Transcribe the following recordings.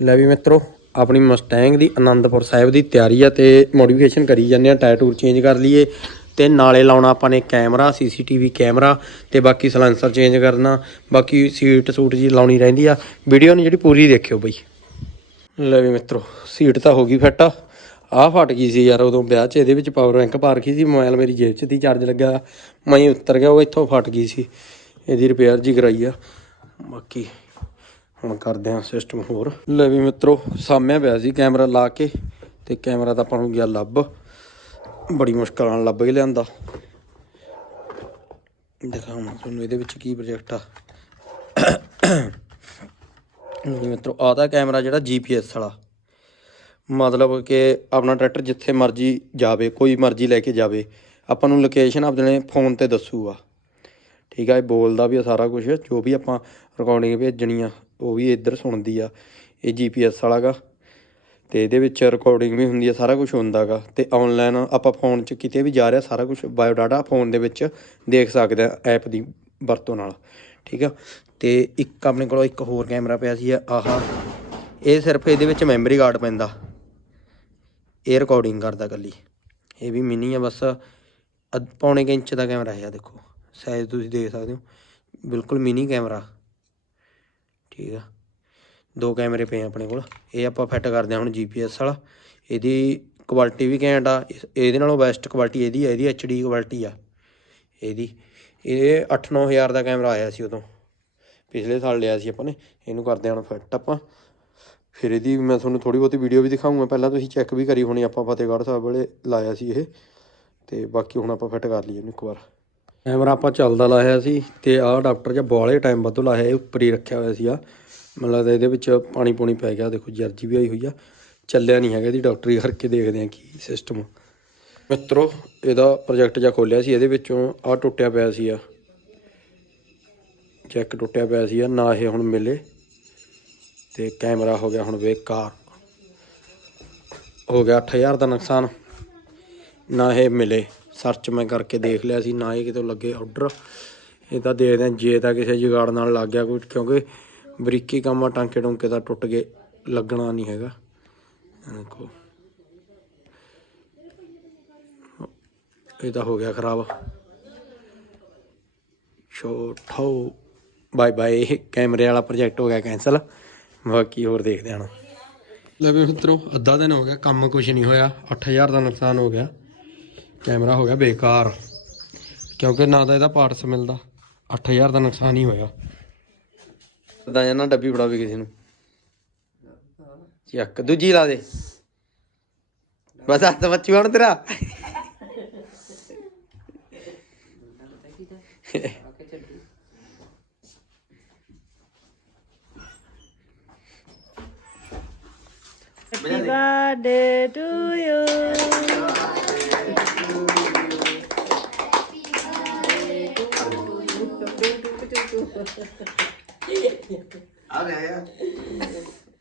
ਲੈ ਵੀ ਮਿੱਤਰੋ, ਆਪਣੀ ਮਸਟੈਂਗ ਦੀ ਆਨੰਦਪੁਰ ਸਾਹਿਬ ਦੀ ਤਿਆਰੀ ਆ ਤੇ ਮੋਡੀਫਿਕੇਸ਼ਨ ਕਰੀ ਜਾਂਦੇ ਆ ਟਾਇਰ ਟੂਰ ਚੇਂਜ ਕਰ ਲਈਏ ਤੇ ਨਾਲੇ ਲਾਉਣਾ ਆਪਾਂ ਨੇ ਕੈਮਰਾ ਸੀਸੀਟੀਵੀ ਕੈਮਰਾ ਤੇ ਬਾਕੀ ਸਲੈਂਸਰ ਚੇਂਜ ਕਰਨਾ, ਬਾਕੀ ਸੀਟ ਸੂਟ ਜੀ ਲਾਉਣੀ ਰਹਿੰਦੀ ਆ। ਵੀਡੀਓ ਨੂੰ ਜਿਹੜੀ ਪੂਰੀ ਦੇਖਿਓ ਬਈ। ਲੈ ਵੀ ਮਿੱਤਰੋ ਸੀਟ ਤਾਂ ਹੋ ਗਈ ਫਿੱਟ ਆਹ ਫਟ ਗਈ ਸੀ ਯਾਰ ਉਦੋਂ ਵਿਆਹ 'ਚ, ਇਹਦੇ ਵਿੱਚ ਪਾਵਰ ਬੈਂਕ ਪਾ ਰੱਖੀ ਸੀ, ਮੋਬਾਈਲ ਮੇਰੀ ਜੇਬ 'ਚ ਦੀ ਚਾਰਜ ਲੱਗਾ। ਮੈਂ ਉੱਤਰ ਗਿਆ, ਉਹ ਇੱਥੋਂ ਫਟ ਗਈ ਸੀ। ਇਹਦੀ ਰਿਪੇਅਰ ਜੀ ਕਰਾਈ ਆ। ਬਾਕੀ ਹੁਣ ਕਰਦੇ ਹਾਂ ਸਿਸਟਮ ਹੋਰ। ਲੈ ਵੀ ਮਿੱਤਰੋ, ਸਾਹਮਣੇ ਪਿਆ ਸੀ ਕੈਮਰਾ ਲਾ ਕੇ, ਤੇ ਕੈਮਰਾ ਤਾਂ ਆਪਾਂ ਨੂੰ ਗਿਆ ਲੱਭ। ਬੜੀ ਮੁਸ਼ਕਲ ਨਾਲ ਲੱਭ ਕੇ ਲਿਆਂਦਾ। ਦਿਖਾਉਣਾ ਤੁਹਾਨੂੰ ਇਹਦੇ ਵਿੱਚ ਕੀ ਪ੍ਰੋਜੈਕਟ ਆ। ਲਓ ਜੀ ਮਿੱਤਰੋ, ਆਹ ਤਾਂ ਕੈਮਰਾ ਜਿਹੜਾ GPS ਵਾਲਾ। ਮਤਲਬ ਕਿ ਆਪਣਾ ਟਰੈਕਟਰ ਜਿੱਥੇ ਮਰਜ਼ੀ ਜਾਵੇ, ਕੋਈ ਮਰਜ਼ੀ ਲੈ ਕੇ ਜਾਵੇ, ਆਪਾਂ ਨੂੰ ਲੋਕੇਸ਼ਨ ਆਪਣੇ ਫੋਨ ਤੇ ਦੱਸੂਗਾ। ਠੀਕ ਆ, ਇਹ ਬੋਲਦਾ ਵੀ ਆ ਸਾਰਾ ਕੁਝ ਜੋ ਵੀ ਆਪਾਂ ਰਿਕਾਰਡਿੰਗ ਭੇਜਣੀ ਆ ਉਹ ਵੀ ਇੱਧਰ ਸੁਣਦੀ ਆ, ਇਹ GPS ਵਾਲਾਗਾ। ਤੇ ਇਹਦੇ ਵਿੱਚ ਰਿਕਾਰਡਿੰਗ ਵੀ ਹੁੰਦੀ ਆ, ਸਾਰਾ ਕੁਝ ਹੁੰਦਾਗਾ। ਤੇ ਆਨਲਾਈਨ ਆਪਾਂ ਫੋਨ 'ਚ ਕਿਤੇ ਵੀ ਜਾ ਰਿਹਾ, ਸਾਰਾ ਕੁਝ ਬਾਇਓ ਡਾਟਾ ਫੋਨ ਦੇ ਵਿੱਚ ਦੇਖ ਸਕਦੇ ਆ ਐਪ ਦੀ ਵਰਤੋਂ ਨਾਲ। ਠੀਕ ਆ? ਤੇ ਇੱਕ ਆਪਣੇ ਕੋਲ ਇੱਕ ਹੋਰ ਕੈਮਰਾ ਪਿਆ ਸੀ, ਆਹ। ਇਹ ਸਿਰਫ ਇਹਦੇ ਵਿੱਚ ਮੈਮਰੀ ਕਾਰਡ ਪੈਂਦਾ। ਇਹ ਰਿਕਾਰਡਿੰਗ ਕਰਦਾ ਕੱਲੀ ਇਹ ਵੀ ਮਿਨੀ ਆ, ਬਸ ਅੱਧ- ਪੌਣੇ ਕੁ ਇੰਚ ਦਾ ਕੈਮਰਾ ਹੈ ਆ, ਦੇਖੋ। ਸਾਈਜ਼ ਤੁਸੀਂ ਦੇਖ ਸਕਦੇ ਹੋ। ਬਿਲਕੁਲ ਮਿਨੀ ਕੈਮਰਾ ਠੀਕ ਆ। ਦੋ ਕੈਮਰੇ ਪਏ ਆਪਣੇ ਕੋਲ। ਇਹ ਆਪਾਂ ਫਿੱਟ ਕਰਦੇ ਹਾਂ ਹੁਣ GPS ਵਾਲਾ। ਇਹਦੀ ਕੁਆਲਿਟੀ ਵੀ ਘੈਂਟ ਆ। ਇਸ- ਇਹਦੇ ਨਾਲੋਂ ਬੈਸਟ ਕੁਆਲਿਟੀ ਇਹਦੀ ਆ। ਇਹਦੀ HD ਕੁਆਲਿਟੀ ਆ। ਇਹਦੀ। ਇਹ 8-9000 ਦਾ ਕੈਮਰਾ ਆਇਆ ਸੀ ਉਦੋਂ। ਪਿਛਲੇ ਸਾਲ ਲਿਆ ਸੀ ਆਪਾਂ ਨੇ। ਇਹਨੂੰ ਕਰਦੇ ਹਾਂ ਹੁਣ ਫਿੱਟ ਆਪਾਂ। ਫਿਰ ਇਹਦੀ ਮੈਂ ਤੁਹਾਨੂੰ ਥੋੜੀ ਬਹੁਤੀ ਵੀਡੀਓ ਵੀ ਦਿਖਾਉਂਗਾ ਪਹਿਲਾਂ ਤੁਸੀਂ ਚੈੱਕ ਵੀ ਕਰੀ ਹੋਣੀ ਆਪਾਂ ਫਤਿਹਗੜ੍ਹ ਸਾਹਿਬ ਵਾਲੇ ਲਾਇਆ ਸੀ ਇਹ। ਤੇ ਬਾਕੀ ਹੁਣ ਆਪਾਂ ਫਿੱਟ ਕਰ ਲਈਏ ਇਹਨੂੰ ਇੱਕ ਵਾਰ। ਕੈਮਰਾ ਆਪਾਂ ਚੱਲਦਾ ਲਾਇਆ ਸੀ ਤੇ ਆਹ ਅਡਾਪਟਰ ਜਿਹਾ ਬਾਲੇ ਟਾਈਮ ਵੱਧੋਂ ਲਾਇਆ, ਇਹ ਉੱਪਰ ਹੀ ਰੱਖਿਆ ਹੋਇਆ ਸੀ ਆ ਮੈਨੂੰ ਇਹਦੇ ਵਿੱਚ ਪਾਣੀ ਪੂਣੀ ਪੈ ਗਿਆ, ਦੇਖੋ ਜਰਜੀ ਵੀ ਆਈ ਹੋਈ ਆ। ਚੱਲਿਆ ਨਹੀਂ ਹੈਗਾ ਇਹਦੀ ਡਾਕਟਰੀ ਕਰਕੇ ਦੇਖਦੇ ਆ ਕੀ ਸਿਸਟਮ ਮਿੱਤਰੋ, ਇਹਦਾ ਪ੍ਰੋਜੈਕਟ ਜਿਹਾ ਖੋਲਿਆ ਸੀ, ਇਹਦੇ ਵਿੱਚੋਂ ਆ ਟੁੱਟਿਆ ਪਿਆ ਸੀ ਆ ਚੈੱਕ ਟੁੱਟਿਆ ਪਿਆ ਸੀ ਆ ਨਾ ਇਹ ਹੁਣ ਮਿਲੇ। ਤੇ ਕੈਮਰਾ ਹੋ ਗਿਆ ਹੁਣ ਬੇਕਾਰ। ਹੋ ਗਿਆ 8000 ਦਾ ਨੁਕਸਾਨ, ਨਾ ਇਹ ਮਿਲੇ। ਸਰਚ ਮੈਂ ਕਰਕੇ ਦੇਖ ਲਿਆ ਸੀ, ਨਾ ਇਹ ਕਿਤੋਂ ਲੱਗੇ ਆਰਡਰ ਇਹ ਤਾਂ ਦੇਖਦੇ ਹਾਂ, ਜੇ ਤਾਂ ਕਿਸੇ ਜੁਗਾੜ ਨਾਲ ਲੱਗ ਗਿਆ ਕੋਈ, ਕਿਉਂਕਿ ਬਰੀਕੀ ਕੰਮ ਆ ਟਾਂਕੇ ਟੁੰਕੇ ਤਾਂ ਟੁੱਟ ਗਏ, ਲੱਗਣਾ ਨਹੀਂ ਹੈਗਾ। ਇਹ ਦੇਖੋ। ਇਹ ਤਾਂ ਹੋ ਗਿਆ ਖਰਾਬ। ਸ਼ੋ ਠੋ ਬਾਏ ਬਾਏ ਕੈਮਰੇ ਵਾਲਾ ਪ੍ਰੋਜੈਕਟ ਹੋ ਗਿਆ ਕੈਨਸਲ ਬਾਕੀ ਹੋਰ ਦੇਖਦੇ ਹਾਂ ਲੈ ਵੀ ਮਿੱਤਰੋ, ਅੱਧਾ ਦਿਨ ਹੋ ਗਿਆ, ਕੰਮ ਕੁਝ ਨਹੀਂ ਹੋਇਆ 8000 ਦਾ ਨੁਕਸਾਨ ਹੋ ਗਿਆ। ਕੈਮਰਾ ਹੋ ਗਿਆ ਬੇਕਾਰ। ਕਿਉਂਕਿ ਨਾ ਤਾਂ ਇਹਦਾ ਪਾਰਟਸ ਮਿਲਦਾ। 8000 ਦਾ ਨੁਕਸਾਨ ਹੀ ਹੋਇਆ। ਦਾ ਜਾਨਾ ਡੱਬੀ ਫੜਾ ਵੀ ਕਿਸੇ ਨੂੰ। ਚੱਕ ਦੂਜੀ ਲਾ ਦੇ। ਬਸ ਹੱਥ ਮੱਚੀ ਹੁਣ ਤੇਰਾ। Happy birthday to you.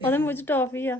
ਉਹਦੇ ਮੂੰਹ ਚ ਟੌਫੀ ਆ।